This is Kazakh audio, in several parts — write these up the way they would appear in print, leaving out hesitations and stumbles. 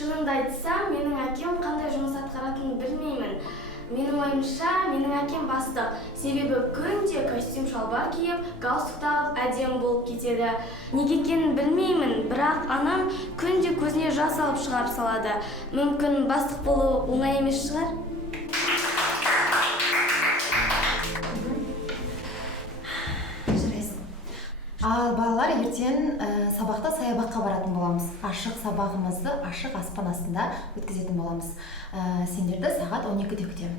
Шынымды айтсам, менің әкем қандай жұмыс атқаратынын білмеймін. Менің ойымша, менің әкем бастық. Себебі күнде костюм шалбар киіп, галстук тағып әдемі болып кетеді. Неге екенін білмеймін, бірақ анам күнде көзіне жас алып шығарып салады. Мүмкін бастық болу оңай емес шығар? Ал балалар, ертең сабақта саябаққа баратын боламыз. Ашық сабағымызды ашық аспан астында өткізетін боламыз. Сендерді сағат 12-де күтемін.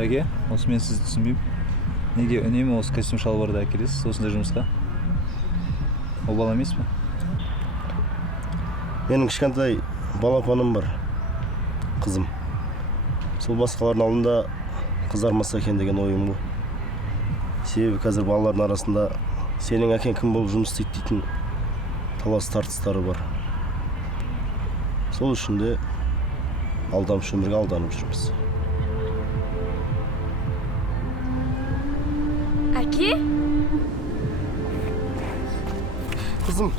Әге, осы мен сізді түсінбеймін. Неге үнемі осы костюм шалбарды әкелесіз осындай жұмысқа? Ол бала емес пе? Менің кішкентай балапаным бар, қызым. Сол басқалардың алдында қызармаса екен деген ойым ғой. Себебі қазір балалардың арасында сенің әкең кім болып жұмыс істейді дейтін талас тартыстары бар. Сол үшін де алдамшы өмірге алданып жүрміз. Әке? Қызым.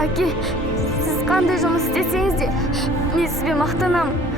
Әке, сіз қандай жұмыс істесеңіз де, мен сізбен мақтанамын.